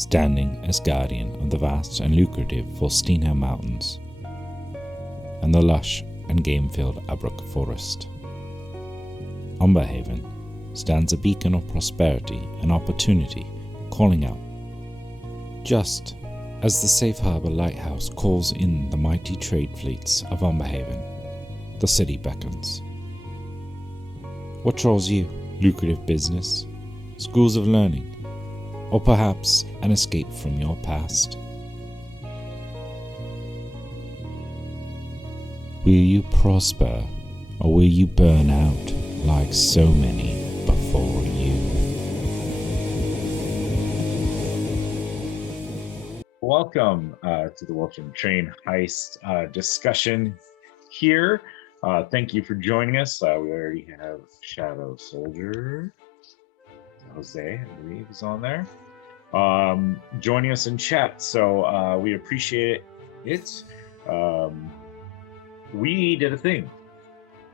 standing as guardian of the vast and lucrative Faustina Mountains and the lush and game-filled Abrook Forest. Umberhaven stands a beacon of prosperity and opportunity, calling out, just as the Safe Harbor Lighthouse calls in the mighty trade fleets of Umberhaven. The city beckons. What draws you? Lucrative business, schools of learning, or perhaps an escape from your past? Will you prosper, or will you burn out like so many before you? Welcome to the Wiltram Train Heist discussion here. Thank you for joining us. We already have Shadow Soldier, Jose, I believe, is on there, joining us in chat. So we appreciate it. We did a thing,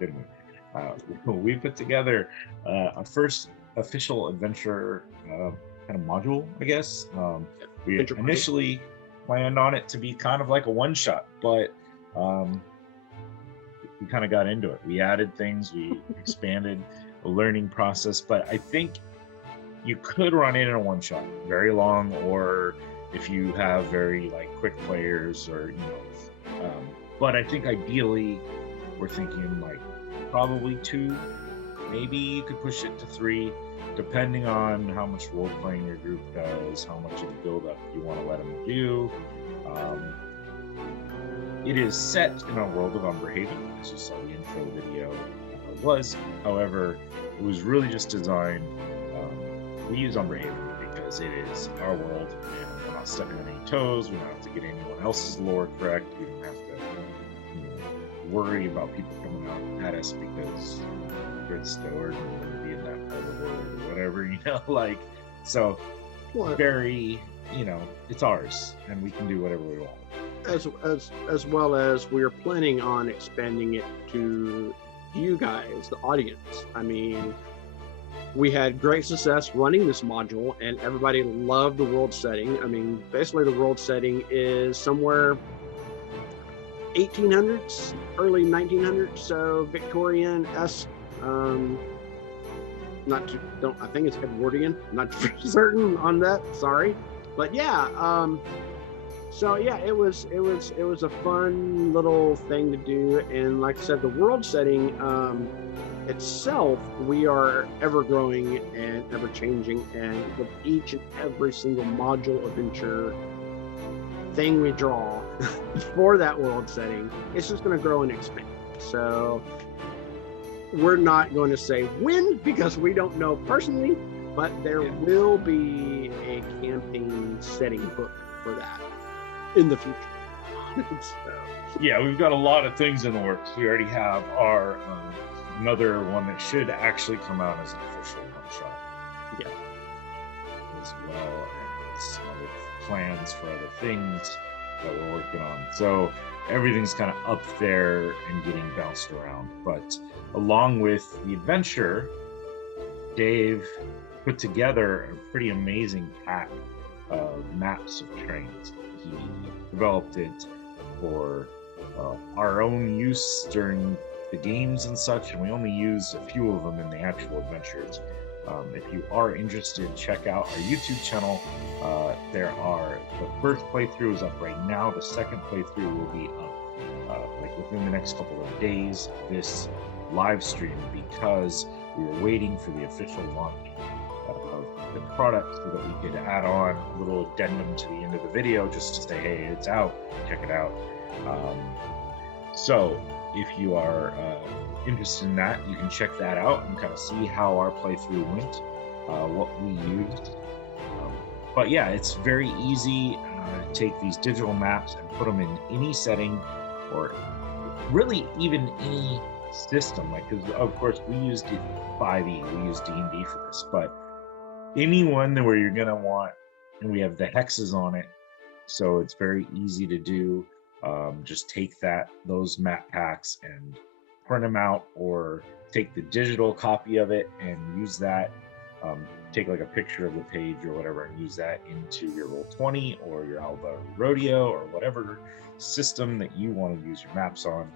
didn't we? We put together our first official adventure kind of module, I guess. We initially planned on it to be kind of like a one-shot, but we kind of got into it. We added things, we expanded the learning process, but I think you could run it in a one-shot, very long, or if you have very quick players, or but I think ideally we're thinking probably 2, maybe you could push it to 3, depending on how much role playing your group does, how much of the build up you want to let them do. It is set in a world of Umberhaven, as you saw the intro video was. However, it was really just designed. We use Umberhaven because it is our world, and we're not stepping on any toes. We don't have to get anyone else's lore correct. We don't have to worry about people coming out at us because we're the Stoward and we want to be in that part of the world or whatever, So, very, it's ours, and we can do whatever we want. As well as we're planning on expanding it to you guys, the audience. I mean, we had great success running this module, and everybody loved the world setting. I mean, basically the world setting is somewhere 1800s, early 1900s, so Victorian-esque. I think it's Edwardian. Not for certain on that. Sorry, but yeah. So yeah, it was a fun little thing to do, and like I said, the world setting itself, we are ever growing and ever changing, and with each and every single module adventure thing we draw for that world setting, it's just going to grow and expand. So we're not going to say when, because we don't know personally, but there will be a campaign setting book for that in the future. Yeah, we've got a lot of things in the works. We already have our another one that should actually come out as an official one-shot. Yeah. As well as other plans for other things that we're working on. So everything's kind of up there and getting bounced around. But along with the adventure, Dave put together a pretty amazing pack of maps of trains. He developed it for our own use during the games and such, and we only used a few of them in the actual adventures. If you are interested, check out our YouTube channel. The first playthrough is up right now. The second playthrough will be up within the next couple of days of this live stream, because we were waiting for the official launch of the product so that we could add on a little addendum to the end of the video just to say, hey, it's out, check it out. So if you are interested in that, you can check that out and kind of see how our playthrough went, what we used. But yeah, it's very easy to take these digital maps and put them in any setting, or really even any system. Because of course we used 5e, we used D&D for this, but anyone where you're gonna want, and we have the hexes on it, so it's very easy to do. Just take those map packs and print them out, or take the digital copy of it and use that take like a picture of the page or whatever and use that into your Roll20 or your Alba Rodeo or whatever system that you want to use your maps on.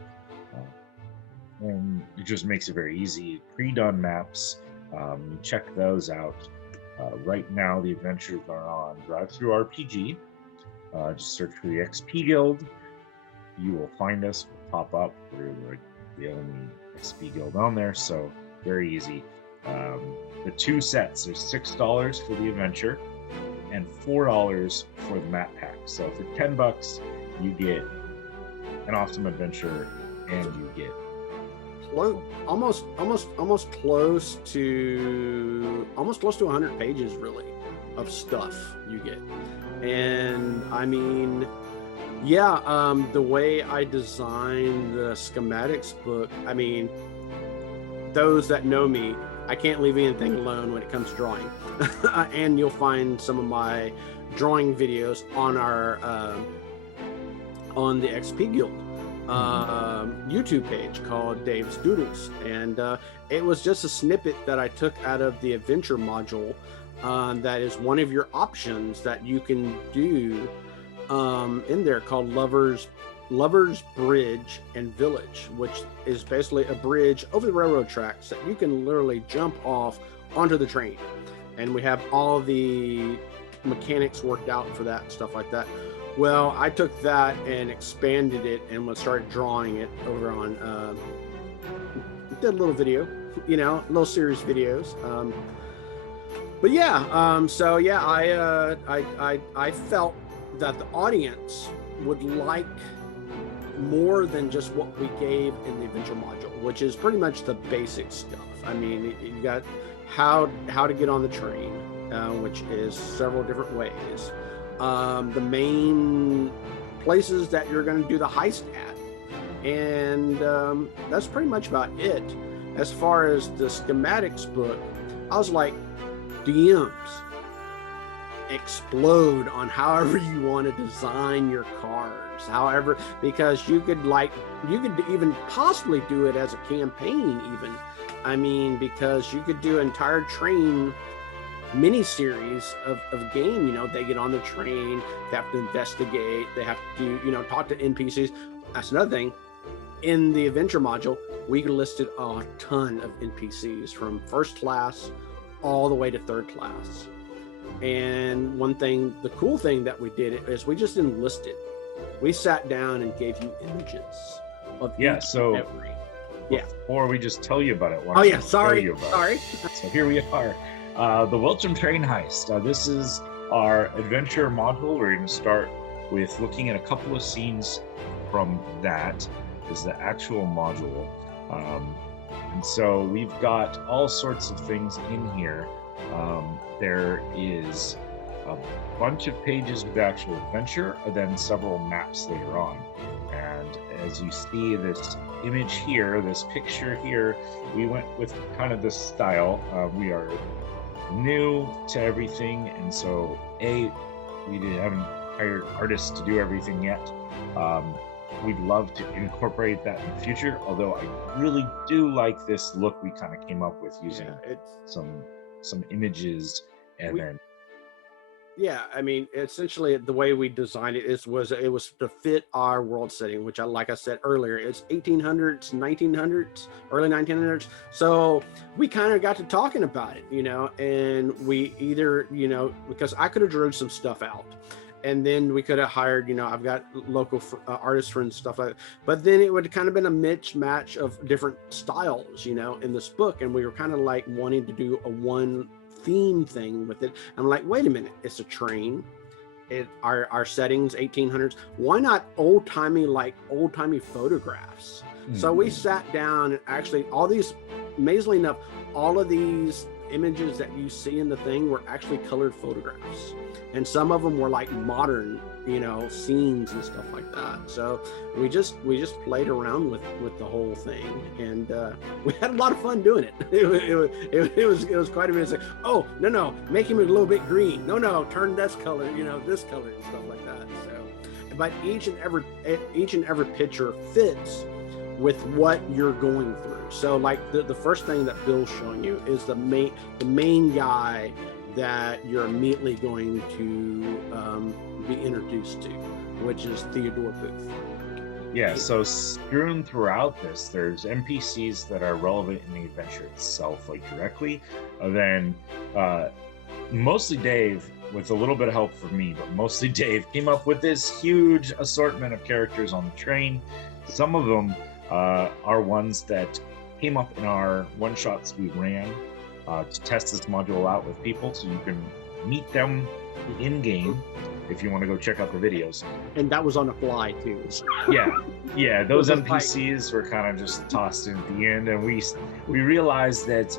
And it just makes it very easy. Pre-done maps, check those out. Right now, the adventures are on Drive-Thru RPG. Just search for the XP Guild. You will find us. We'll pop up. We're like the only XP Guild on there, so very easy. The 2 sets are $6 for the adventure and $4 for the map pack. So for $10, you get an awesome adventure and you get almost close to 100 pages really of stuff you get. And I mean, yeah, the way I designed the schematics book, I mean, those that know me, I can't leave anything alone when it comes to drawing. And you'll find some of my drawing videos on our on the XP Guild YouTube page called Dave's Doodles, and it was just a snippet that I took out of the adventure module. That is one of your options that you can do in there, called Lovers Bridge and Village, which is basically a bridge over the railroad tracks that you can literally jump off onto the train. And we have all the mechanics worked out for that, stuff like that. Well, I took that and expanded it and started drawing it over on, did a little video, little series videos. But yeah, so yeah, I felt that the audience would like more than just what we gave in the adventure module, which is pretty much the basic stuff. I mean, you got how to get on the train, which is several different ways. The main places that you're going to do the heist at, and that's pretty much about it. As far as the schematics book, I was like, DMs, explode on however you want to design your cards, however, because you could even possibly do it as a campaign even. I mean, because you could do an entire train mini-series of game. They get on the train, they have to investigate, they have to talk to NPCs. That's another thing. In the adventure module, we listed a ton of NPCs from first class all the way to third class. And the cool thing that we did is we just didn't list it. We sat down and gave you images of before we just tell you about it. Sorry. So here we are. The Wiltram Train Heist. This is our adventure module. We're going to start with looking at a couple of scenes from that. Is the actual module. And so we've got all sorts of things in here. There is a bunch of pages with the actual adventure, and then several maps later on. And as you see this image here, this picture here, we went with kind of this style. We are new to everything, and so we haven't hired artists to do everything yet. We'd love to incorporate that in the future, although I really do like this look we kind of came up with using some images then. Yeah, I mean, essentially the way we designed it was to fit our world setting, which like I said earlier, it's 1800s, 1900s, early 1900s. So we kind of got to talking about it, and we either, because I could have drew some stuff out, and then we could have hired, I've got local artist friends, stuff like that. But then it would have kind of been a match of different styles, in this book. And we were kind of like wanting to do a one theme thing with it. I'm like, wait a minute, it's a train. Our settings, 1800s. Why not old-timey photographs? Mm-hmm. So we sat down and actually amazingly enough, all of these images that you see in the thing were actually colored photographs, and some of them were like modern scenes and stuff like that. So we just played around with the whole thing, and we had a lot of fun doing it. It was quite amazing. Oh no, make him a little bit green. No, turn this color, this color and stuff like that. So but each and every picture fits with what you're going through. So like the first thing that Bill's showing you is the main guy that you're immediately going to be introduced to, which is Theodore Booth. Yeah, so strewn throughout this, there's NPCs that are relevant in the adventure itself, like directly. And then mostly Dave, with a little bit of help from me, but mostly Dave came up with this huge assortment of characters on the train. Some of them are ones that came up in our one-shots we ran to test this module out with people, so you can meet them in-game if you want to go check out the videos. And that was on the fly too. Yeah, those NPCs were kind of just tossed in at the end, and we realized that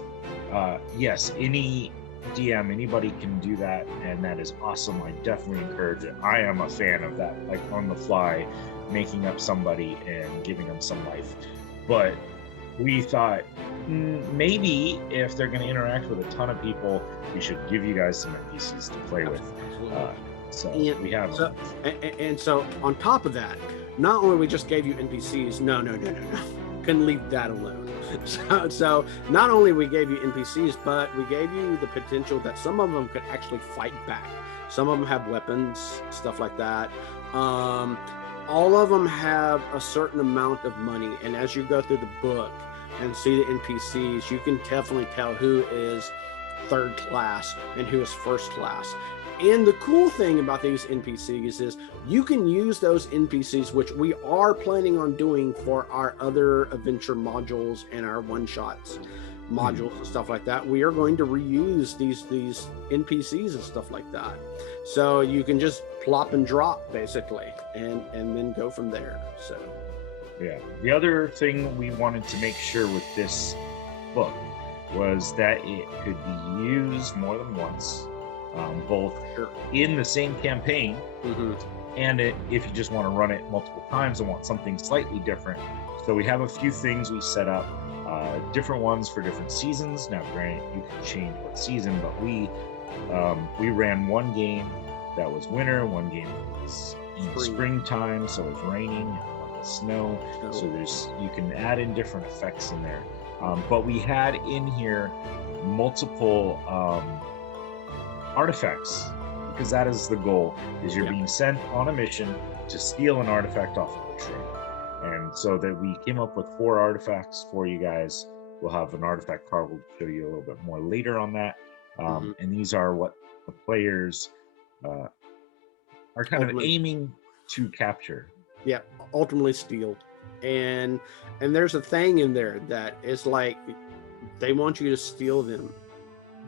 yes, any DM, anybody can do that, and that is awesome. I definitely encourage it. I am a fan of that, like on the fly, making up somebody and giving them some life. But we thought maybe if they're going to interact with a ton of people, we should give you guys some NPCs to play with. So we have them. And so on top of that, not only we just gave you NPCs, no, couldn't leave that alone. So not only we gave you NPCs, but we gave you the potential that some of them could actually fight back. Some of them have weapons, stuff like that. All of them have a certain amount of money, and as you go through the book and see the NPCs, you can definitely tell who is third class and who is first class. And the cool thing about these NPCs is you can use those NPCs, which we are planning on doing for our other adventure modules and our one-shots modules and stuff like that. We are going to reuse these NPCs and stuff like that. So you can just plop and drop basically, and then go from there. So yeah, the other thing we wanted to make sure with this book was that it could be used more than once. Both in the same campaign, and if you just want to run it multiple times and want something slightly different. So we have a few things we set up, different ones for different seasons. Now, granted, you can change what season, but we ran one game that was winter, one game that was in springtime, so it was raining, and was snow. So you can add in different effects in there. But we had in here multiple artifacts, because that is the goal, is you're being sent on a mission to steal an artifact off of the train. And so that we came up with 4 artifacts for you guys. We'll have an artifact card. We'll show you a little bit more later on that. And these are what the players are kind of aiming to capture. Yeah, ultimately steal. And there's a thing in there that is like, they want you to steal them.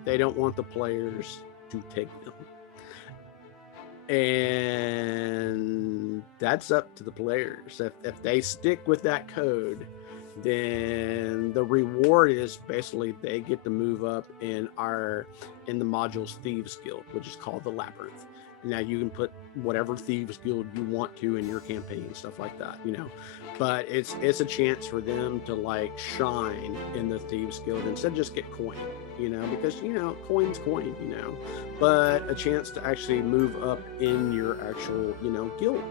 They don't want the players to take them, and that's up to the players. If they stick with that code, then the reward is basically they get to move up in the module's Thieves Guild, which is called the Labyrinth. Now you can put whatever Thieves Guild you want to in your campaign, stuff like that, but it's a chance for them to like shine in the Thieves Guild instead of just get coin, because coin's coin, but a chance to actually move up in your actual guild.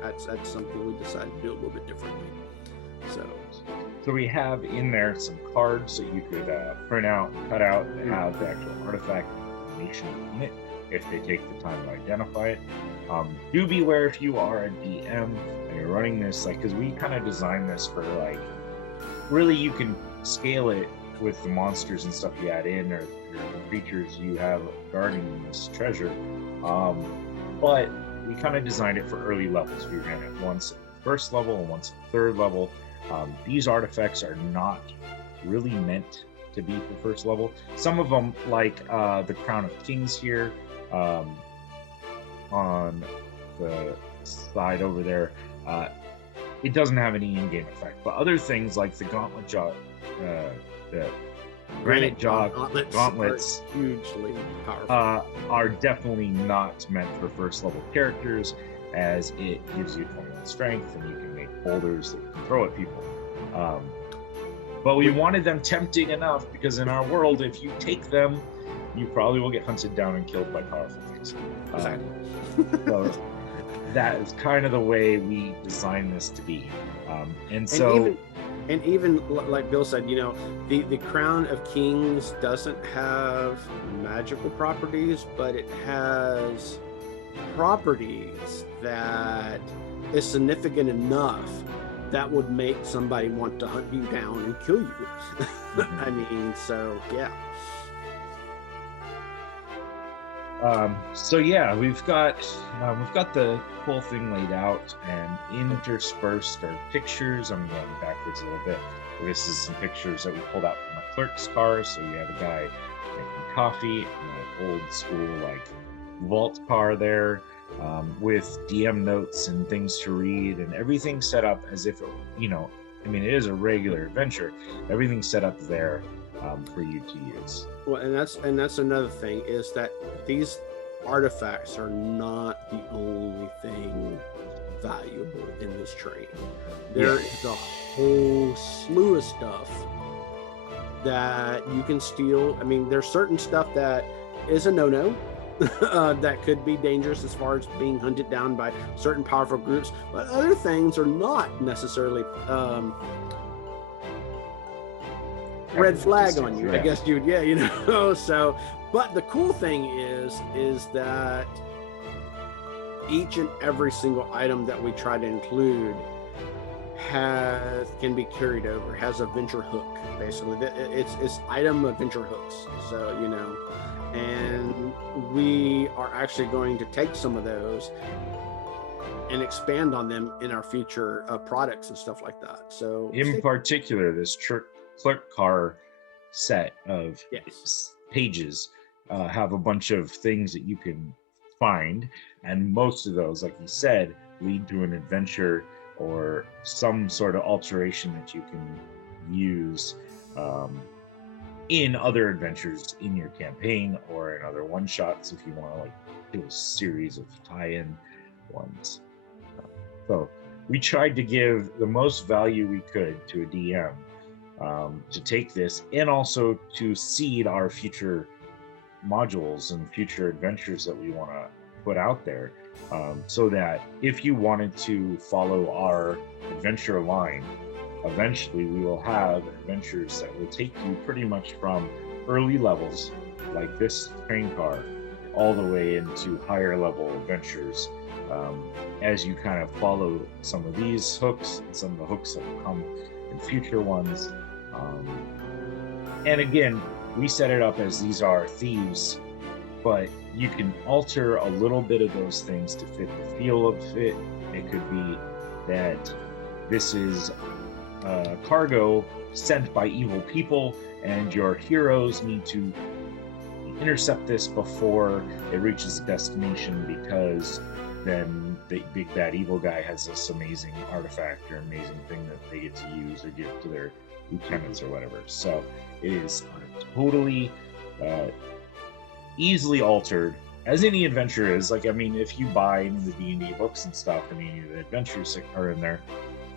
That's something we decided to do a little bit differently. So we have in there some cards that you could print out, cut out, and have the actual artifact information in it if they take the time to identify it. Do beware if you are a DM and you're running this, because we kind of designed this for really you can scale it with the monsters and stuff you add in, or the creatures you have guarding this treasure. But we kind of designed it for early levels. We ran it once at the first level and once at the third level. These artifacts are not really meant to be for first level. Some of them, like the Crown of Kings here, on the side over there, it doesn't have any in-game effect. But other things like the Gauntlet Jaw, the Granite Jaw gauntlets are hugely powerful. Are definitely not meant for first level characters, as it gives you 21 strength and you can make boulders that you can throw at people. But we wanted them tempting enough, because in our world, if you take them, you probably will get hunted down and killed by powerful things. So that is kind of the way we designed this to be. And so And even like Bill said, the Crown of Kings doesn't have magical properties, but it has properties that is significant enough that would make somebody want to hunt you down and kill you. I mean, so yeah. So yeah, we've got the whole thing laid out, and interspersed are pictures. I'm going backwards a little bit. This is some pictures that we pulled out from a clerk's car. So you have a guy making coffee, an old school like vault car there, with DM notes and things to read, and everything set up as if it, it is a regular adventure. Everything's set up there for you to use. Well, and that's another thing, is that these artifacts are not the only thing valuable in this train. There is a whole slew of stuff that you can steal. I mean, there's certain stuff that is a no-no. That could be dangerous as far as being hunted down by certain powerful groups, but other things are not necessarily red flag on you. I guess so. But the cool thing is that each and every single item that we try to include can be carried over, has a venture hook. Basically, it's item adventure hooks. So and we are actually going to take some of those and expand on them in our future products and stuff like that. So in particular, this clerk car set of pages have a bunch of things that you can find, and most of those, like you said, lead to an adventure or some sort of alteration that you can use in other adventures in your campaign, or in other one-shots if you want to do a series of tie-in ones. So we tried to give the most value we could to a DM to take this, and also to seed our future modules and future adventures that we want to put out there, so that if you wanted to follow our adventure line, eventually we will have adventures that will take you pretty much from early levels like this train car all the way into higher level adventures, as you kind of follow some of these hooks and some of the hooks that will come in future ones. And again, we set it up as these are thieves, but you can alter a little bit of those things to fit the feel of it. It could be that this is cargo sent by evil people, and your heroes need to intercept this before it reaches the destination, because then the big bad evil guy has this amazing artifact or amazing thing that they get to use or give to their lieutenants or whatever. So it is totally easily altered, as any adventure is. If you buy any of the D&D books and stuff, and any of the adventures that are in there,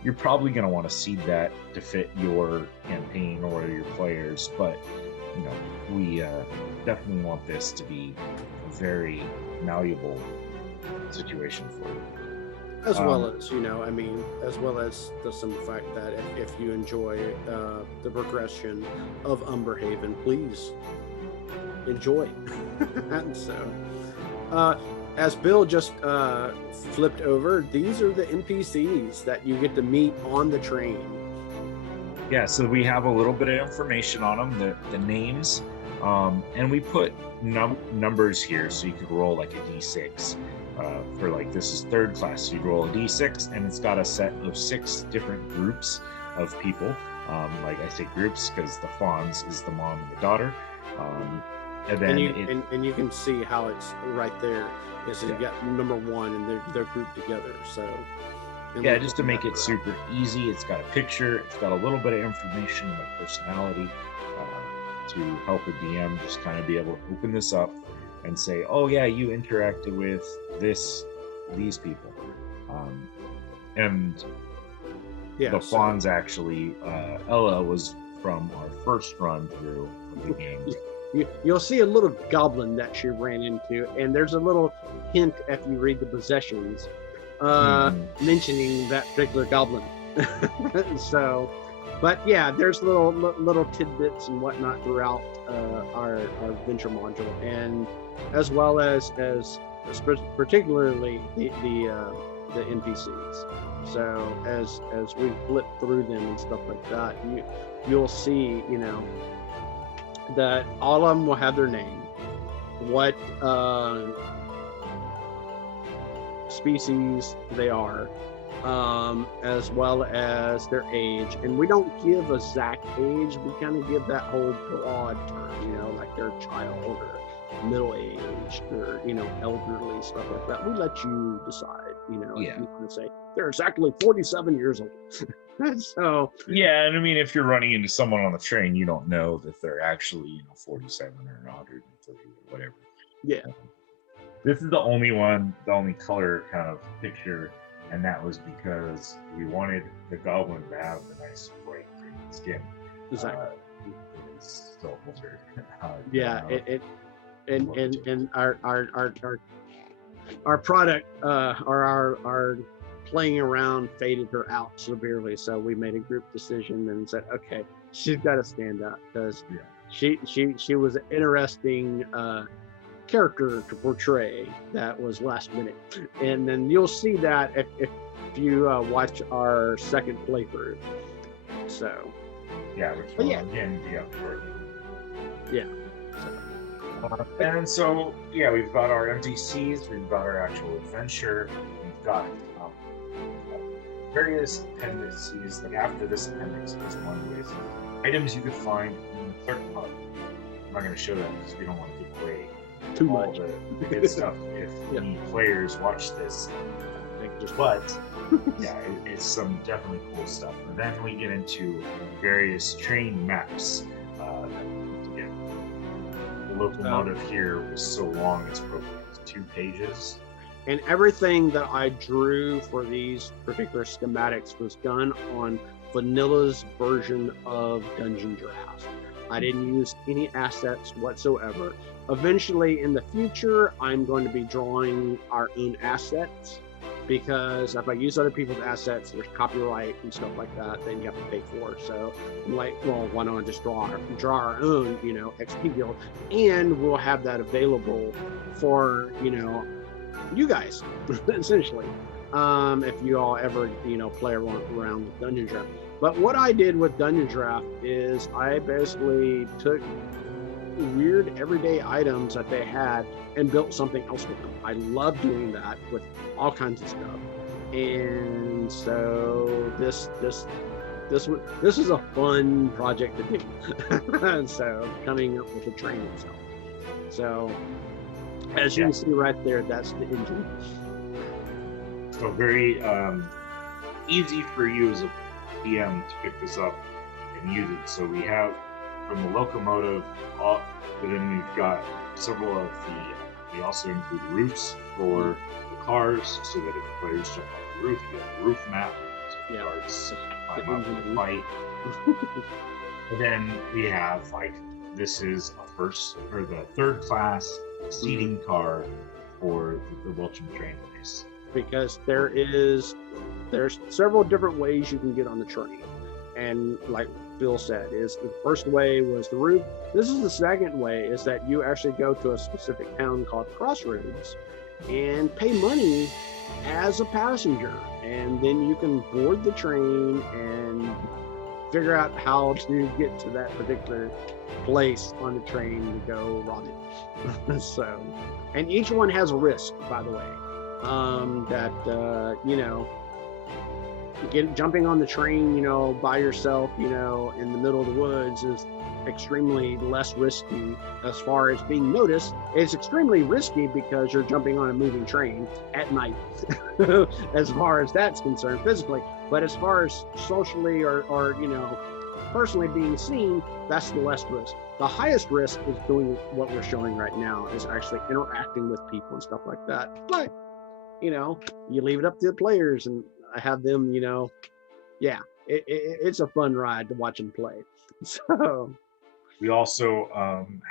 you're probably going to want to seed that to fit your campaign or your players. But we definitely want this to be a very malleable situation for you. As well as, as well as the simple fact that if you enjoy the progression of Umberhaven, please enjoy. And so, as Bill just flipped over, these are the NPCs that you get to meet on the train. Yeah, so we have a little bit of information on them, the names, and we put numbers here so you could roll like a d6. For this is third class, so you roll a d6, and it's got a set of 6 different groups of people. I say groups because the Fawns is the mom and the daughter. And then you can see how it's right there. You got number 1, and they're grouped together. So just to make it super easy, it's got a picture, it's got a little bit of information about personality, to help a DM just kind of be able to open this up and say, oh yeah, you interacted with these people, and the Fawns actually, Ella was from our first run through of the game. You'll see a little goblin that she ran into, and there's a little hint if you read the possessions mentioning that particular goblin. So But yeah, there's little tidbits and whatnot throughout our adventure module, and as well as particularly the NPCs. So as we flip through them and stuff like that, you'll see, you know, that all of them will have their name, what species they are, as well as their age. And we don't give exact age, we kind of give that whole broad term, you know, like they're child or middle-aged or, you know, elderly, stuff like that. We let you decide, you know, if you want to say they're exactly 47 years old. So yeah, and I mean, if you're running into someone on the train, you don't know that they're actually, you know, 47 or 130 or whatever. Yeah. This is the only color kind of picture, and that was because we wanted the goblin to have the nice bright green skin. Exactly. It's still older. Yeah, and our product or our playing around faded her out severely, so we made a group decision and said, okay, she's got to stand up, because she was an interesting character to portray that was last minute. And then you'll see that if you watch our second playthrough. So which will again be up for yeah. And so we've got our NPCs, we've got our actual adventure, we've got various appendices. Like after this appendix is one of these items you could find in the clerk hub. I'm not going to show that because we don't want to give away too much the good stuff if any players watch this. But it's some definitely cool stuff. And then we get into various train maps that we put together. The locomotive here was so long it's broken into 2 pages. And everything that I drew for these particular schematics was done on Vanilla's version of Dungeon Draft. I didn't use any assets whatsoever. Eventually, in the future, I'm going to be drawing our own assets, because if I use other people's assets, there's copyright and stuff like that you have to pay for. So I'm like, well, why don't I just draw our own, you know, XP guild, and we'll have that available for, you know, you guys, essentially, if you all ever, you know, play around with Dungeon Draft. But what I did with Dungeon Draft is I basically took weird everyday items that they had and built something else with them. I love doing that with all kinds of stuff. And so this is a fun project to do. And so coming up with the train itself. So as you can see right there, that's the engine. So very easy for you as a PM to pick this up and use it. So we have from the locomotive up, but then we've got several of we also include roofs for the cars, so that if players jump off the roof, you have a roof map, so the guards climb up and fight. And then we have, like, this is the third class seating car for the Wiltram Train Heist. Because there's several different ways you can get on the train, and like Bill said, is the first way was the roof. This is the second way, is that you actually go to a specific town called Crossroads and pay money as a passenger, and then you can board the train and figure out how to get to that particular place on the train to go rob it. So, and each one has a risk, by the way, that you know, jumping on the train, you know, by yourself, you know, in the middle of the woods is extremely less risky as far as being noticed. It's extremely risky because you're jumping on a moving train at night, as far as that's concerned physically. But as far as socially or you know, personally being seen, that's the less risk. The highest risk is doing what we're showing right now, is actually interacting with people and stuff like that. But, you know, you leave it up to the players and have them, you know, it's a fun ride to watch them play. So we also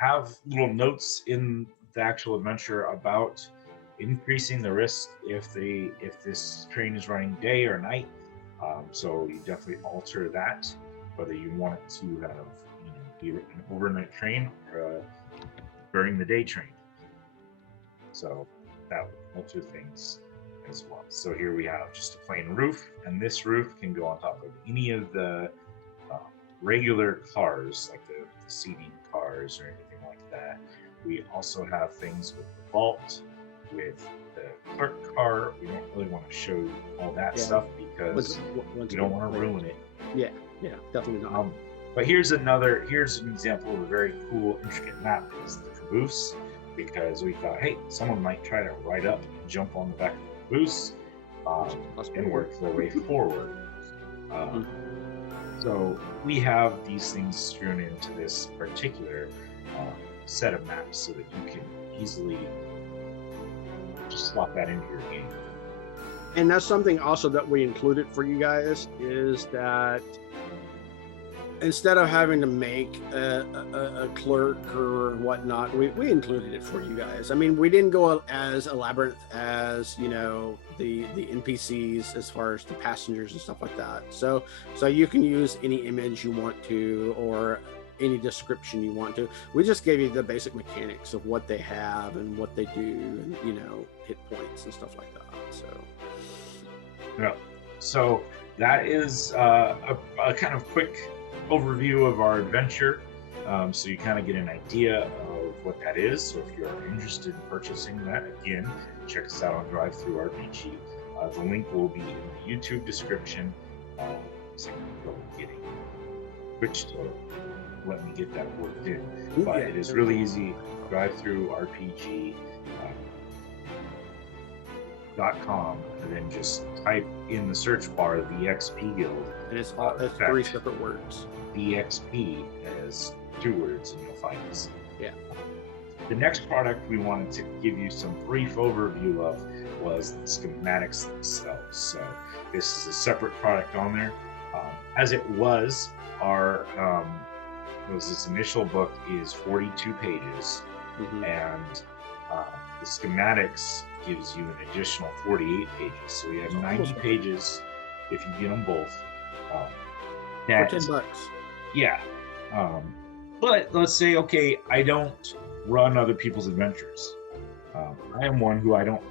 have little notes in the actual adventure about increasing the risk if this train is running day or night. So you definitely alter that. whether you want it to have be an overnight train or a during the day train. So that will alter things as well. So here we have just a plain roof, and this roof can go on top of any of the regular cars, like the seating cars or anything like that. We also have things with the vault, with the clerk car. We don't really want to show all that stuff because we don't want to ruin it. Yeah, definitely not. But here's an example of a very cool, intricate map. Is the caboose, because we thought, hey, someone might try to ride up and jump on the back of the caboose and work their way forward. So we have these things strewn into this particular set of maps so that you can easily just slot that into your game. And that's something also that we included for you guys, is that instead of having to make a clerk or whatnot, we included it for you guys. I mean, we didn't go as elaborate as, you know, the NPCs as far as the passengers and stuff like that. So you can use any image you want to, or any description you want to. We just gave you the basic mechanics of what they have and what they do, and, you know, hit points and stuff like that. So that is a kind of quick overview of our adventure, so you kind of get an idea of what that is. So if you're interested in purchasing that, again, check us out on DriveThruRPG. The link will be in the YouTube description. So getting Twitch to let me get that worked in, but it is really easy. DriveThruRPG.com, and then just type in the search bar the XP Guild. And it's 3 separate words. DXP as 2 words, and you'll find us. Yeah. The next product we wanted to give you some brief overview of was the schematics themselves. So this is a separate product on there. As it was, this initial book is 42 pages, and the schematics gives you an additional 48 pages. So we have 90 pages if you get them both. For $10. Yeah. But let's say, okay, I don't run other people's adventures. I am one who I don't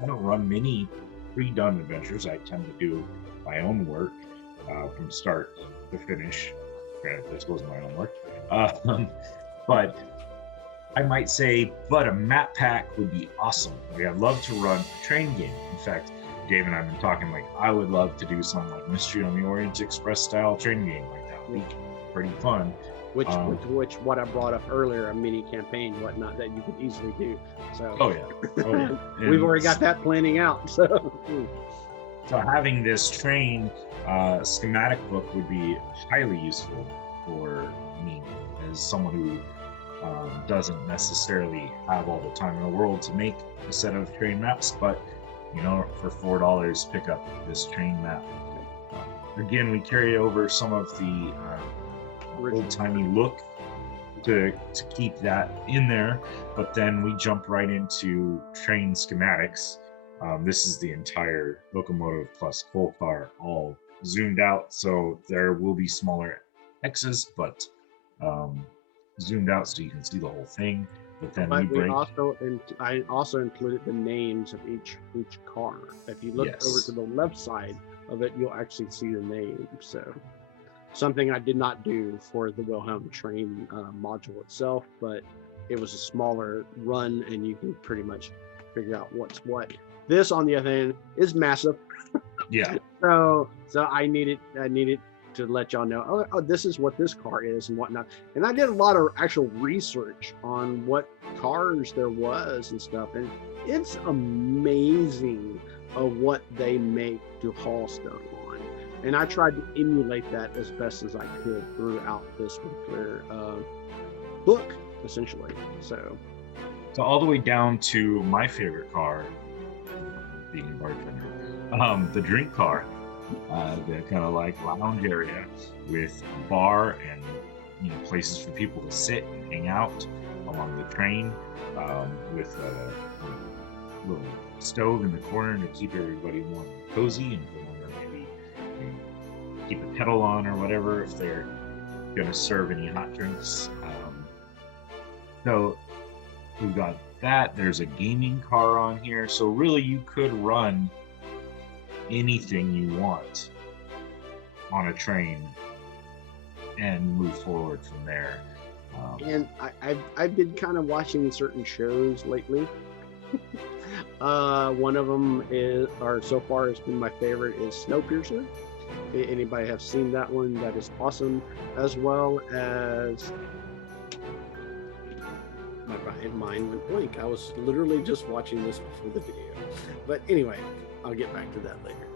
run many pre-done adventures. I tend to do my own work from start to finish. Granted, this wasn't my own work. But I might say, but a map pack would be awesome. Like, I'd love to run a train game. In fact, Dave and I have been talking, like, I would love to do some like Mystery on the Orient Express style train game. Like, that would be pretty fun. Which what I brought up earlier, a mini campaign, whatnot, that you could easily do. So we've already got that planning out. So having this train schematic book would be highly useful for me as someone who doesn't necessarily have all the time in the world to make a set of train maps, but for $4, pick up this train map. Again, we carry over some of the old-timey look to keep that in there, but then we jump right into train schematics. This is the entire locomotive plus coal car all zoomed out, so there will be smaller X's, but zoomed out so you can see the whole thing. But then I also included the names of each car. If you look over to the left side of it, you'll actually see the name. So something I did not do for the Wilhelm Train module itself, but it was a smaller run, and you can pretty much figure out what's what. This, on the other hand, is massive. Yeah. So I needed to let y'all know, oh, this is what this car is and whatnot. And I did a lot of actual research on what cars there was and stuff. And it's amazing what they make to haul stuff on. And I tried to emulate that as best as I could throughout this particular book, essentially. So all the way down to my favorite car, being a bartender, the drink car. The kind of like lounge area with a bar and places for people to sit and hang out along the train, with a little stove in the corner to keep everybody warm and cozy, and maybe keep a kettle on or whatever if they're going to serve any hot drinks. So we've got that. There's a gaming car on here. So really you could run anything you want on a train and move forward from there. And I've been kind of watching certain shows lately. One of them is, or so far has been my favorite, is Snowpiercer. Anybody have seen that one? That is awesome. As well as my mind went blank. I was literally just watching this before the video. But anyway, I'll get back to that later.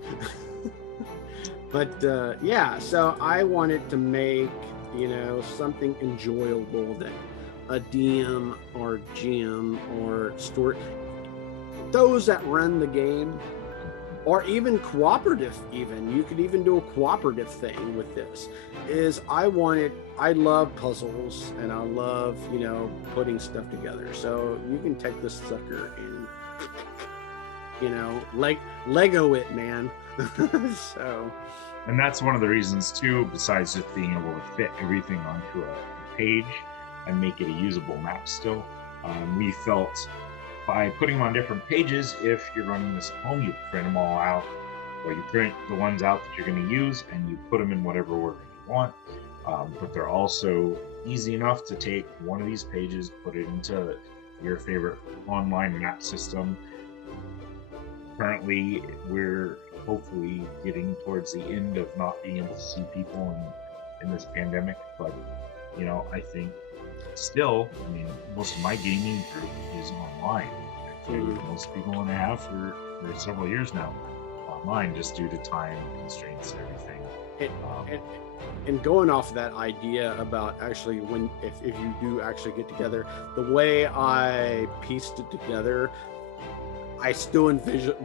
But yeah, so I wanted to make, something enjoyable that a DM or GM or store, those that run the game, or even cooperative, you could even do a cooperative thing with this, is I love puzzles and I love, putting stuff together. So you can take this sucker and, Lego it, man. So. And that's one of the reasons too, besides just being able to fit everything onto a page and make it a usable map still. We felt by putting them on different pages, if you're running this at home, you print them all out, or you print the ones out that you're going to use and you put them in whatever order you want. But they're also easy enough to take one of these pages, put it into your favorite online map system. Currently, we're hopefully getting towards the end of not being able to see people in this pandemic, but I think still, most of my gaming group is online. Actually, most people want to have for several years now online, just due to time constraints and everything. And going off of that idea about actually if you do actually get together, the way I pieced it together, I still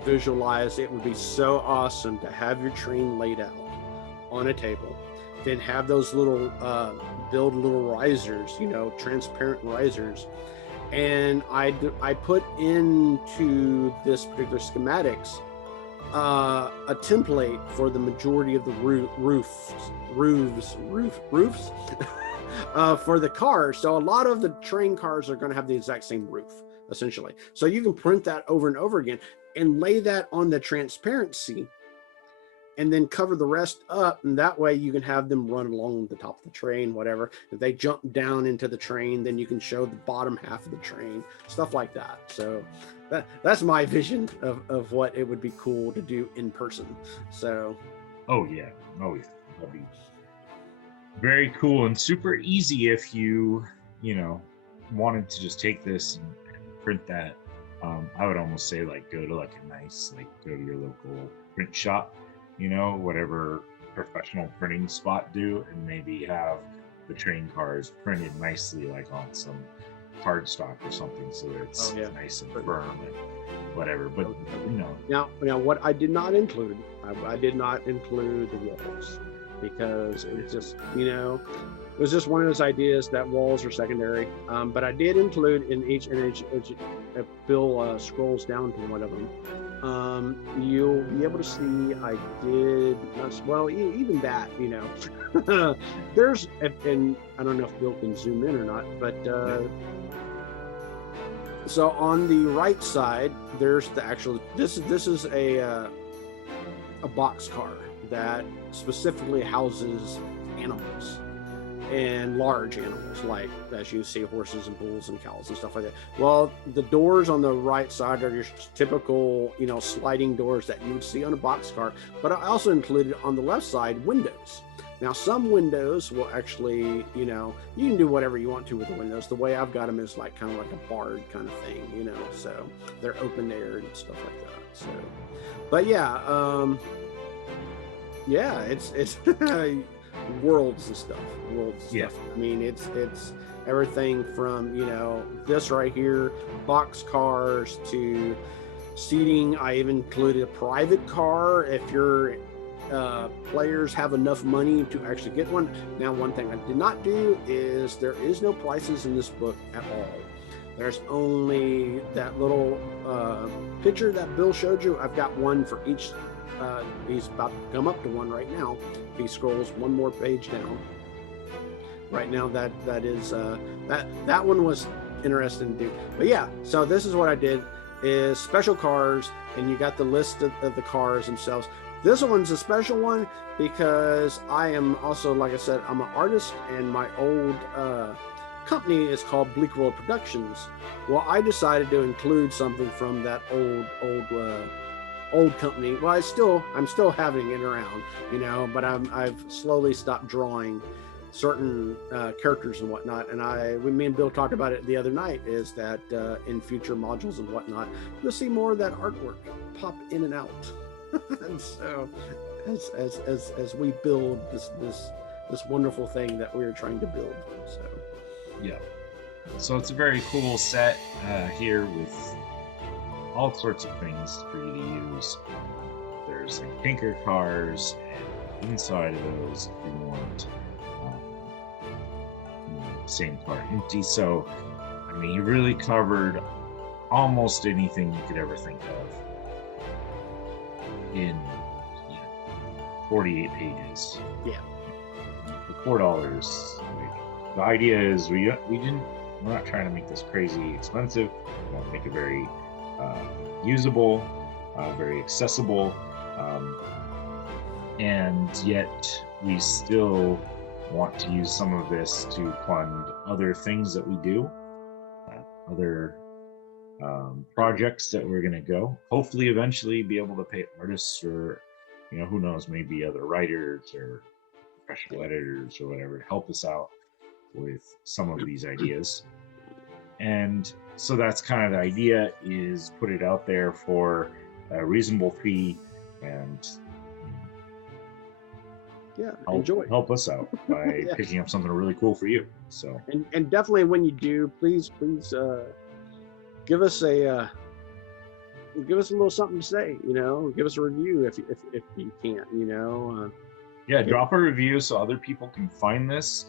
visualize it would be so awesome to have your train laid out on a table, then have those little build little risers, transparent risers, and I put into this particular schematics a template for the majority of the roofs for the cars. So a lot of the train cars are going to have the exact same roof, essentially. So you can print that over and over again and lay that on the transparency and then cover the rest up, and that way you can have them run along the top of the train, whatever. If they jump down into the train, then you can show the bottom half of the train, stuff like that. So that's my vision of what it would be cool to do in person. So oh yeah, that'd be very cool and super easy if you wanted to just take this and print that. I would almost say go to go to your local print shop, whatever professional printing spot do, and maybe have the train cars printed nicely on some cardstock or something, so that it's nice and firm and whatever. But now what I did not include, I did not include the walls, because it's just it was just one of those ideas that walls are secondary. But I did include in each image, if Bill scrolls down to one of them, you'll be able to see I did, even that, there's, and I don't know if Bill can zoom in or not, but so on the right side, there's the actual, this is a boxcar that specifically houses animals, and large animals, like, as you see, horses and bulls and cows and stuff like that. Well, the doors on the right side are your typical, sliding doors that you would see on a boxcar, but I also included on the left side windows. Now, some windows will actually, you can do whatever you want to with the windows. The way I've got them is kind of like a barred kind of thing, so they're open air and stuff like that. So, but yeah, it's worlds and stuff. I mean, it's everything from this right here, box cars, to seating. I even included a private car if your players have enough money to actually get one. Now, one thing I did not do is there is no prices in this book at all. There's only that little picture that Bill showed you. I've got one for each he's about to come up to one right now. If he scrolls one more page down, right now that is that one was interesting to do. But yeah, so this is what I did is special cars, and you got the list of the cars themselves. This one's a special one because I am also, like I said, I'm an artist, and my old company is called Bleak World Productions. Well, I decided to include something from that old company. Well, I'm still having it around, you know, but I've slowly stopped drawing certain characters and whatnot. And me and Bill talked about it the other night, is that in future modules and whatnot, you'll see more of that artwork pop in and out. And so as we build this wonderful thing that we were trying to build. So yeah, so it's a very cool set here with all sorts of things for you to use. There's like tinker cars, and inside of those if you want same car empty. So I mean, you really covered almost anything you could ever think of in 48 pages. Yeah. For $4. The idea is we're not trying to make this crazy expensive. We want to make it very usable, very accessible, and yet we still want to use some of this to fund other things that we do, other projects that we're going to go. Hopefully, eventually, be able to pay artists, or who knows, maybe other writers or professional editors or whatever to help us out with some of these ideas. And so that's kind of the idea, is put it out there for a reasonable fee, and help us out by picking up something really cool for you. So and definitely when you do, please give us a little something to say, give us a review if you can, drop a review so other people can find this.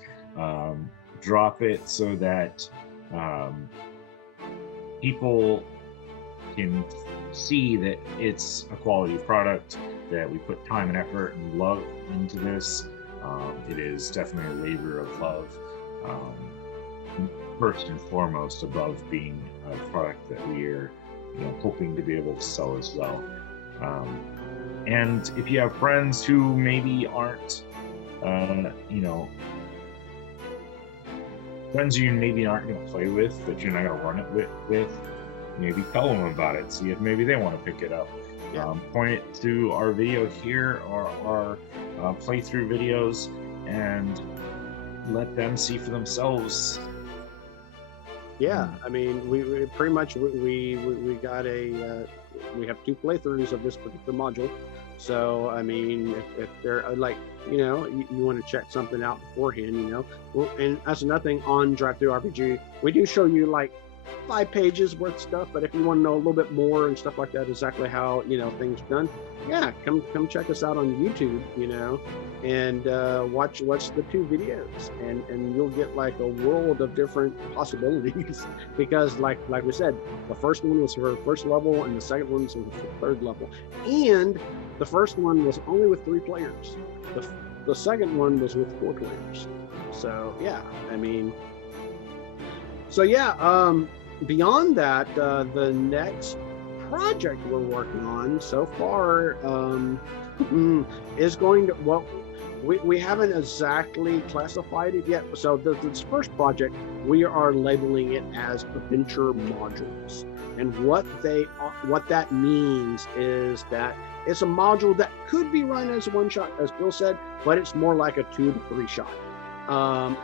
Drop it so that people can see that it's a quality product, that we put time and effort and love into this. It is definitely a labor of love, first and foremost, above being a product that we're hoping to be able to sell as well. And if you have friends who maybe aren't friends you maybe aren't going to play with, that you're not going to run it with, maybe tell them about it, see if maybe they want to pick it up. Point it to our video here, or our playthrough videos, and let them see for themselves. I mean, we pretty much we got we have 2 playthroughs of this particular module. So I mean, if they're like, you want to check something out beforehand, well, and that's another thing on Drive Through RPG, we do show you like 5 pages worth of stuff, but if you want to know a little bit more and stuff like that, exactly how things are done, come check us out on YouTube, and watch the 2 videos, and you'll get like a world of different possibilities. Because like we said, the first one was for first level, and the second one was for 3rd level, and the first one was only with 3 players. The second one was with 4 players. So beyond that, the next project we're working on so far is going to, we haven't exactly classified it yet. So this first project, we are labeling it as adventure modules. And what that means is that it's a module that could be run as a one-shot, as Bill said, but it's more like a 2 to 3 shot,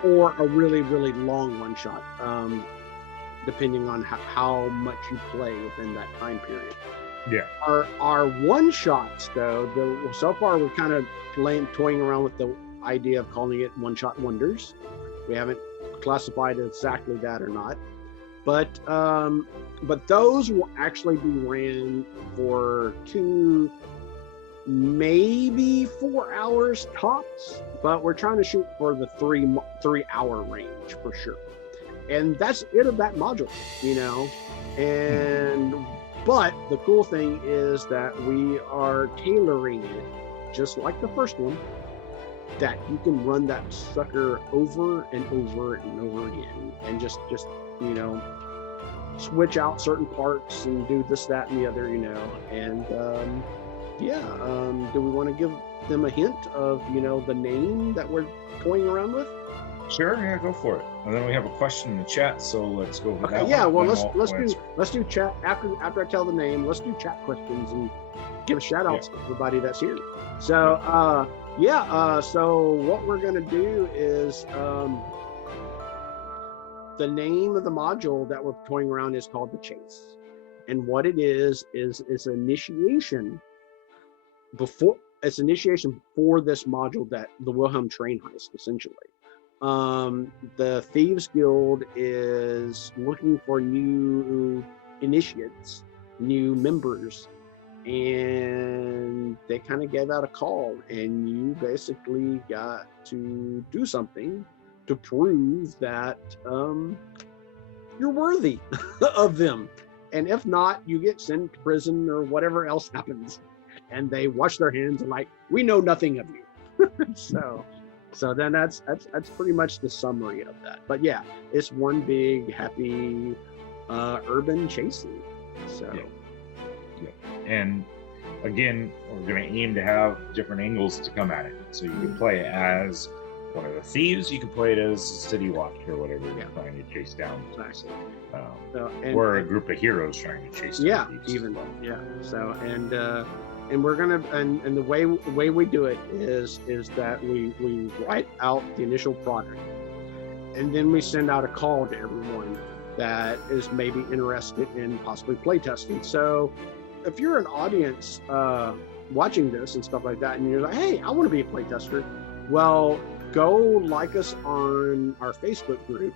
or a really, really long one-shot, depending on how much you play within that time period. Our one-shots, though, so far we're kind of toying around with the idea of calling it one-shot wonders. We haven't classified exactly that or not. But those will actually be ran for 2, maybe 4 hours tops. But we're trying to shoot for the 3-hour range for sure. And that's it of that module, And But the cool thing is that we are tailoring it just like the first one, that you can run that sucker over and over and over again, and just you know, switch out certain parts and do this, that, and the other, you know. And do we want to give them a hint of, you know, the name that we're toying around with? Sure, yeah, go for it. And then we have a question in the chat, so let's go with that. Yeah, well, one. let's do chat after I tell the name. Let's do chat questions and give a shout out to everybody that's here. So so what we're gonna do is the name of the module that we're toying around is called the Chase, and what it is initiation for this module, that the Wilhelm Train Heist, essentially. The Thieves Guild is looking for new initiates, new members, and they kind of gave out a call, and you basically got to do something to prove that you're worthy of them. And if not, you get sent to prison or whatever else happens, and they wash their hands and like, we know nothing of you. So then that's pretty much the summary of that. But yeah, it's one big happy urban chasing. So and again, we're going to aim to have different angles to come at it. So you can play it as one of the thieves, you can play it as a city watch or whatever you're trying to chase down. Exactly. Or a group of heroes trying to chase down thieves. So and we're gonna and the way we do it is that we write out the initial product, and then we send out a call to everyone that is maybe interested in possibly playtesting. So if you're an audience watching this and stuff like that, and you're like, hey, I want to be a playtester, well, go like us on our Facebook group,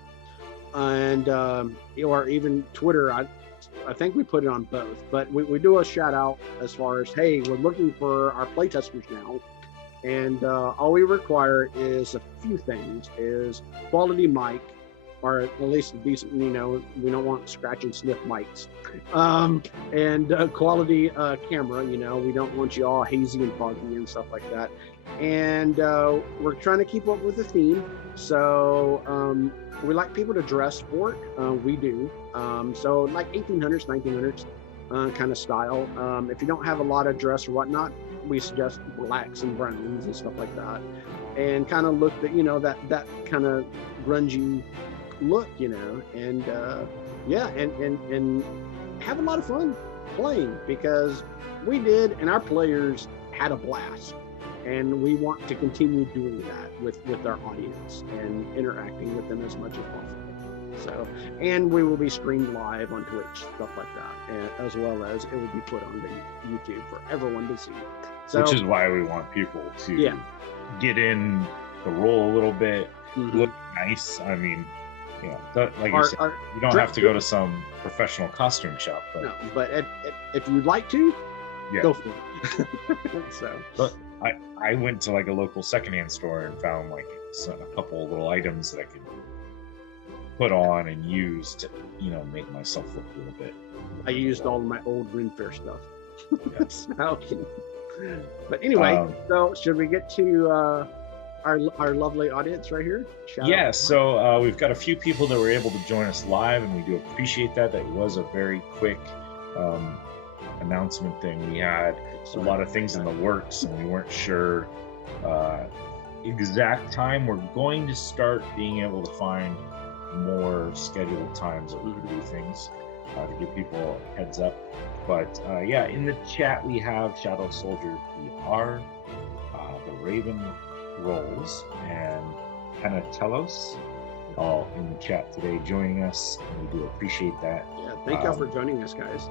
and or even Twitter. I think we put it on both, but we do a shout out as far as, hey, we're looking for our playtesters now, and all we require is a few things: is quality mic, or at least a decent, you know, we don't want scratch and sniff mics, and quality camera. You know, we don't want you all hazy and foggy and stuff like that. And we're trying to keep up with the theme, so we like people to dress for it. We do. So like 1800s, 1900s kind of style. If you don't have a lot of dress or whatnot, we suggest blacks and browns and stuff like that, and kind of look that, you know, that kind of grungy look, you know, and and have a lot of fun playing, because we did, and our players had a blast. And we want to continue doing that with our audience and interacting with them as much as possible. So, and we will be streamed live on Twitch, stuff like that, and as well as it will be put on the YouTube for everyone to see. So, which is why we want people to get in the role a little bit, look nice. I mean, you know, like you said, you don't have to go to some professional costume shop. But, no, but if you'd like to, go for it. But I went to like a local secondhand store and found like a couple of little items that I could put on and use to, you know, make myself look a little bit. I used all of my old Ren Fair stuff. But anyway, so should we get to our lovely audience right here? So we've got a few people that were able to join us live, and we do appreciate that. That was a very quick announcement thing. We had a lot of things in the works, and we weren't sure exact time. We're going to start being able to find more scheduled times that we can do things to give people a heads up. But in the chat we have Shadow Soldier PR, the Raven Rolls, and Penatelos all in the chat today joining us, and we do appreciate that. Thank you for joining us, guys.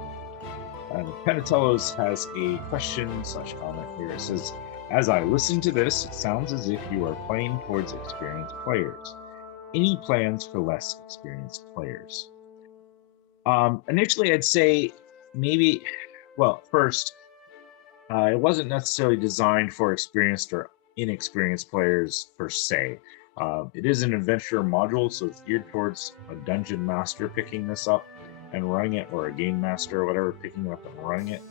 And Penatelos has a question/comment here. It says, as I listen to this, it sounds as if you are playing towards experienced players. Any plans for less experienced players? Initially, I'd say maybe, first, it wasn't necessarily designed for experienced or inexperienced players per se. It is an adventure module, so it's geared towards a dungeon master picking this up. and running it, or a game master or whatever picking it up and running it.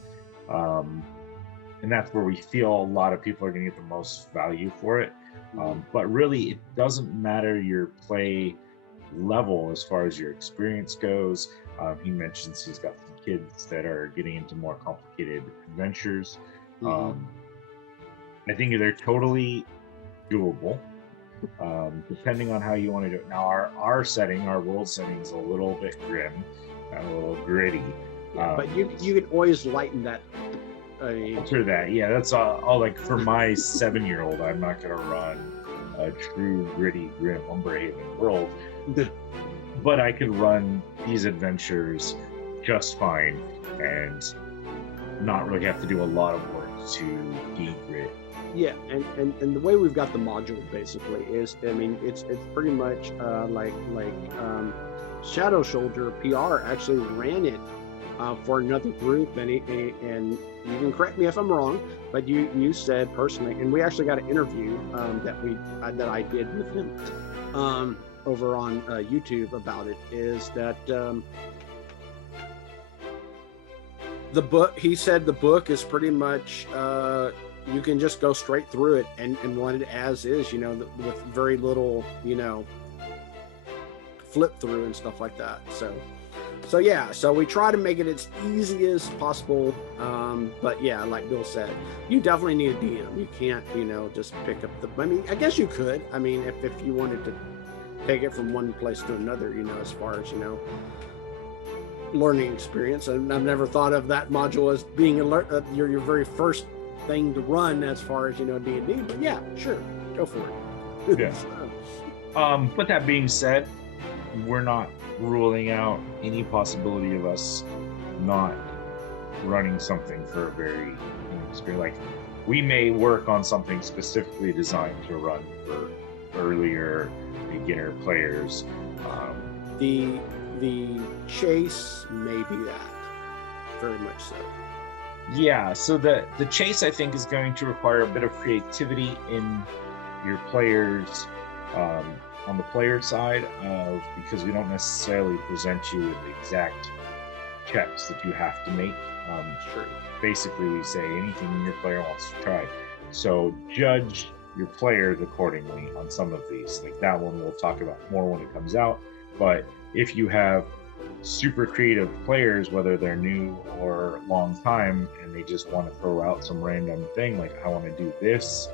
And that's where we feel a lot of people are going to get the most value for it. But really, it doesn't matter your play level as far as your experience goes. He mentions he's got some kids that are getting into more complicated adventures. I think they're totally doable, depending on how you want to do it. Now, our setting, our world setting, is a little bit grim, a little gritty. But you can always lighten that. Alter that, yeah. That's all. Like for my 7-year-old, I'm not gonna run a true gritty, grim Umberhaven world, but I could run these adventures just fine and not really have to do a lot of work to de-grit. Yeah, and the way we've got the module basically is, I mean, it's pretty much like Shadow Soldier PR actually ran it for another group, and you can correct me if I'm wrong, but you said personally, and we actually got an interview that I did with him over on YouTube about it, is that the book, he said the book is pretty much you can just go straight through it and run it as is, with very little, flip through and stuff like that. So yeah, so we try to make it as easy as possible. But yeah, like Bill said, you definitely need a DM. You can't, just pick up I mean, I guess you could. I mean, if you wanted to take it from one place to another, as far as, learning experience. And I've never thought of that module as being your very first thing to run as far as, D&D. But yeah, sure, go for it. Yeah. But that being said, we're not ruling out any possibility of us not running something for a very experience. Like, we may work on something specifically designed to run for earlier beginner players. The chase may be that, very much so. Yeah, so the chase, I think, is going to require a bit of creativity in your players, on the player side, because we don't necessarily present you with the exact checks that you have to make. Sure. Basically, we say anything your player wants to try. So judge your players accordingly on some of these. Like that one we'll talk about more when it comes out. But if you have super creative players, whether they're new or long time, and they just want to throw out some random thing like, I want to do this,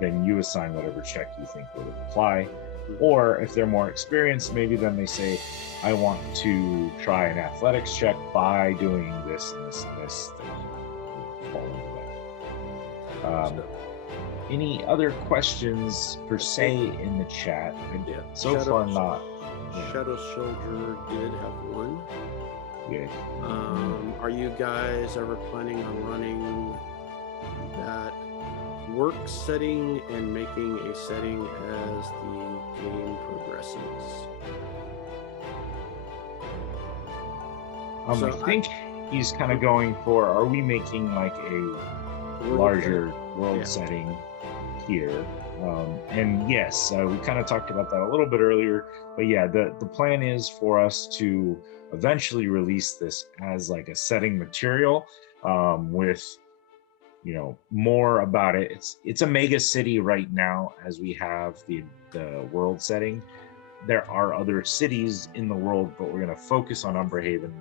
then you assign whatever check you think would apply. Or if they're more experienced, maybe then they say, I want to try an athletics check by doing this and this and this. Fall into that. Any other questions per se in the chat? Yeah. So far, not. Shadow Soldier did have one. Yeah. Are you guys ever planning on running that work setting and making a setting as the game progresses? I think he's kind of going for, are we making like a larger world setting here? And yes, we kind of talked about that a little bit earlier, but yeah, the plan is for us to eventually release this as like a setting material, with more about it. It's a mega city right now, as we have the world setting. There are other cities in the world, but we're going to focus on Umberhaven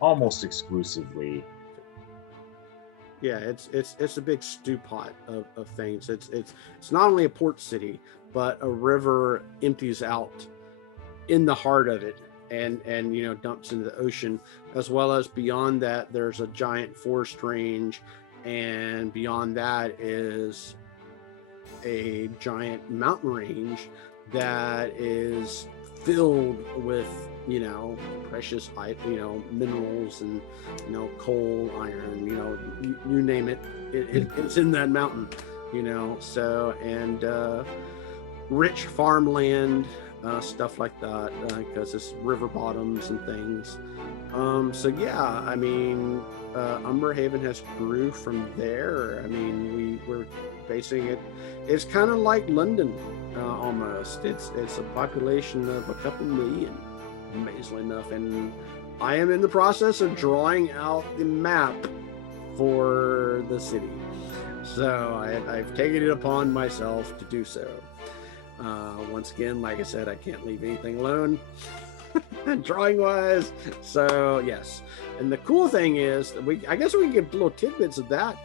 almost exclusively. Yeah, it's a big stew pot of things. It's not only a port city, but a river empties out in the heart of it and dumps into the ocean, as well as beyond that there's a giant forest range, and beyond that is a giant mountain range that is filled with precious minerals and coal, iron, you name it, it's in that mountain, so, and rich farmland, stuff like that, because it's river bottoms and things. So yeah, I mean, Umberhaven has grew from there. I mean, we're basing it, it's kind of like London, almost. It's a population of a couple million. amazingly enough. And I am in the process of drawing out the map for the city. So I've taken it upon myself to do so. Once again, like I said, I can't leave anything alone drawing wise. So yes. And the cool thing is I guess we can give little tidbits of that.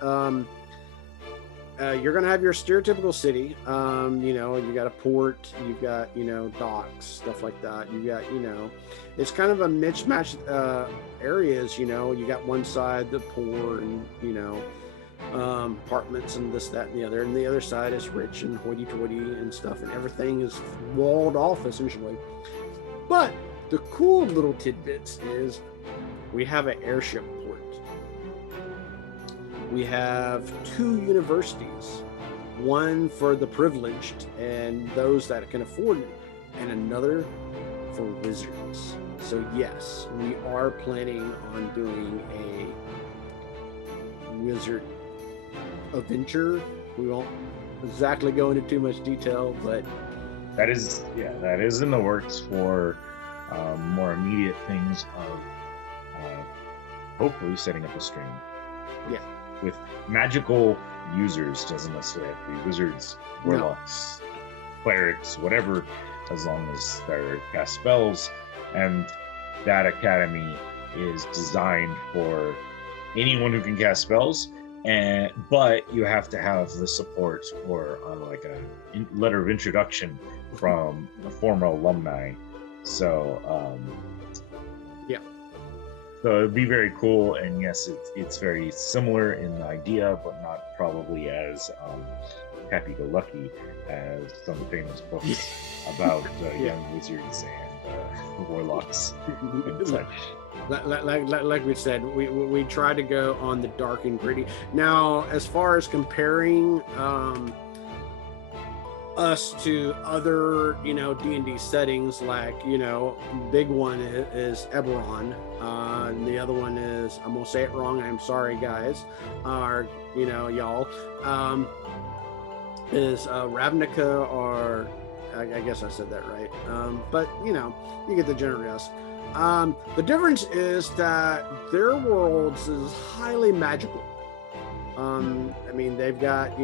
You're going to have your stereotypical city. You got a port, you've got, docks, stuff like that. You got, it's kind of a mismatched areas. You got one side, the poor and, apartments and this, that, and the other. And the other side is rich and hoity-toity and stuff. And everything is walled off, essentially. But the cool little tidbits is we have an airship port. We have 2 universities, one for the privileged and those that can afford it, and another for wizards. So yes, we are planning on doing a wizard adventure. We won't exactly go into too much detail, but that is in the works for more immediate things of hopefully setting up a stream. Yeah. With magical users, doesn't necessarily have to be wizards, warlocks, clerics, whatever, as long as they're cast spells. And that academy is designed for anyone who can cast spells, but you have to have the support or like a letter of introduction from a former alumni. So So it'd be very cool, and yes, it's very similar in the idea, but not probably as happy-go-lucky as some famous books about young wizards and warlocks and such. Like we said, we try to go on the dark and gritty. Now, as far as comparing us to other, D&D settings, like, big one is Eberron. And the other one is, I'm gonna say it wrong, I'm sorry guys, or y'all, is Ravnica, or I guess I said that right, but you get the general gist. The difference is that their worlds is highly magical. They've got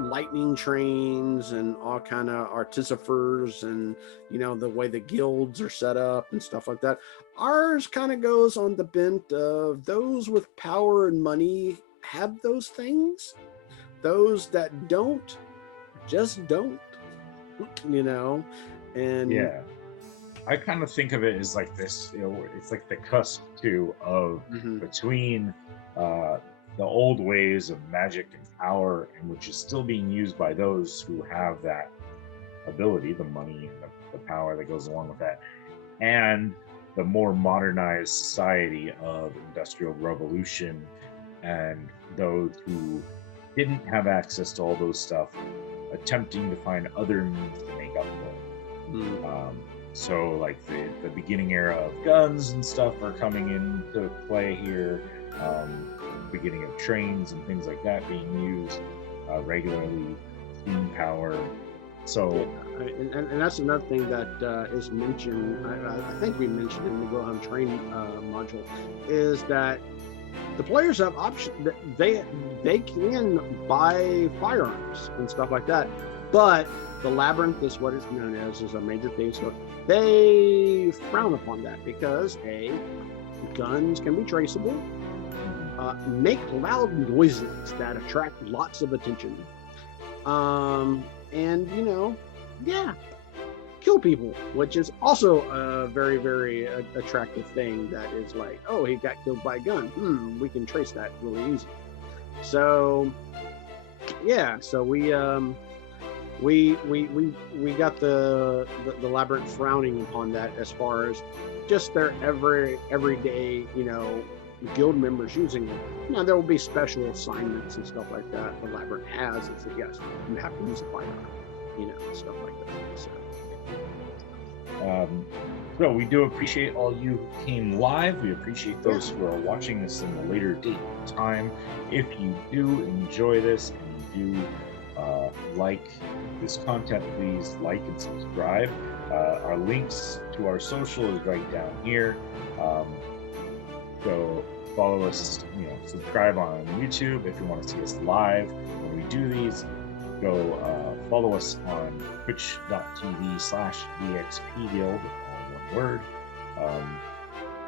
lightning trains and all kind of artificers, and the way the guilds are set up and stuff like that. Ours kind of goes on the bent of those with power and money have those things, those that don't just don't, and yeah, I kind of think of it as like this, it's like the cusp too of between the old ways of magic and power, and which is still being used by those who have that ability, the money and the power that goes along with that, and the more modernized society of industrial revolution, and those who didn't have access to all those stuff attempting to find other means to make up for it. So like the beginning era of guns and stuff are coming into play here, beginning of trains and things like that being used regularly, steam power. So and that's another thing that is mentioned, I think we mentioned in the Wiltram Train module, is that the players have option. They can buy firearms and stuff like that, but the labyrinth is what it's known as, is a major thing. So they frown upon that because guns can be traceable, make loud noises that attract lots of attention, and kill people, which is also a very, very attractive thing. That is like, oh, he got killed by a gun. We can trace that really easy. So yeah, so we got the labyrinth frowning upon that as far as just their everyday guild members using it. Now there will be special assignments and stuff like that the labyrinth has. It's like, yes, you have to use a firearm, stuff like that. So we do appreciate all you who came live. We appreciate those who are watching this in a later date and time. If you do enjoy this and you do like this content, please like and subscribe. Our links to our social is right down here. So follow us, subscribe on YouTube if you want to see us live when we do these. Go follow us on twitch.tv/thexpguild, all one word.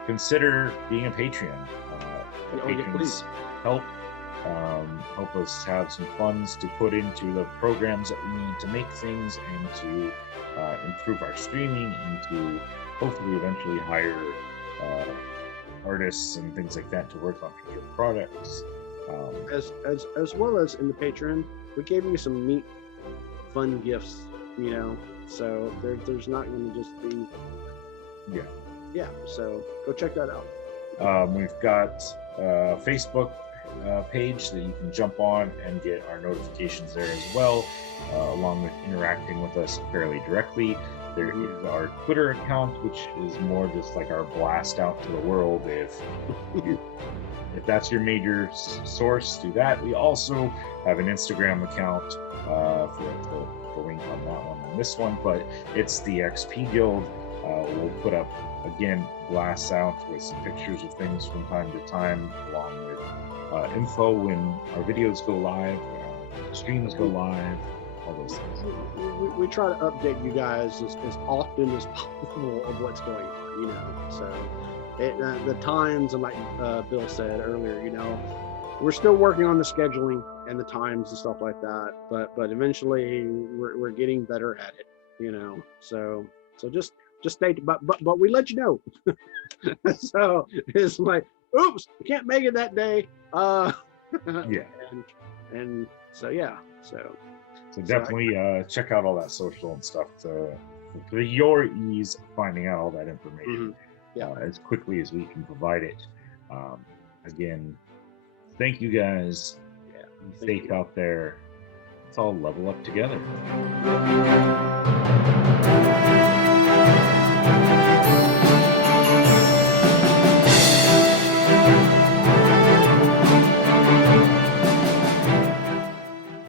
Consider being a Patreon. Patrons help us have some funds to put into the programs that we need to make things and to improve our streaming and to hopefully eventually hire artists and things like that to work on future products. As well as in the Patreon, we gave you some neat, fun gifts, so there's not going to just be so go check that out. We've got a Facebook page that you can jump on and get our notifications there as well, along with interacting with us fairly directly. There is our Twitter account, which is more just like our blast out to the world. If that's your major source, do that. We also have an Instagram account for the link on that one and this one, but it's the XP Guild. We'll put up, again, blasts out with some pictures of things from time to time, along with info when our videos go live, when our streams go live, all those things. We try to update you guys as often as possible of what's going on, so the times, and like Bill said earlier, we're still working on the scheduling and the times and stuff like that, but eventually we're getting better at it, so just stay, but we let you know. So it's like, oops, I can't make it that day. And so definitely check out all that social and stuff for your ease of finding out all that information as quickly as we can provide it. Again, thank you guys. Be safe out there. Let's all level up together.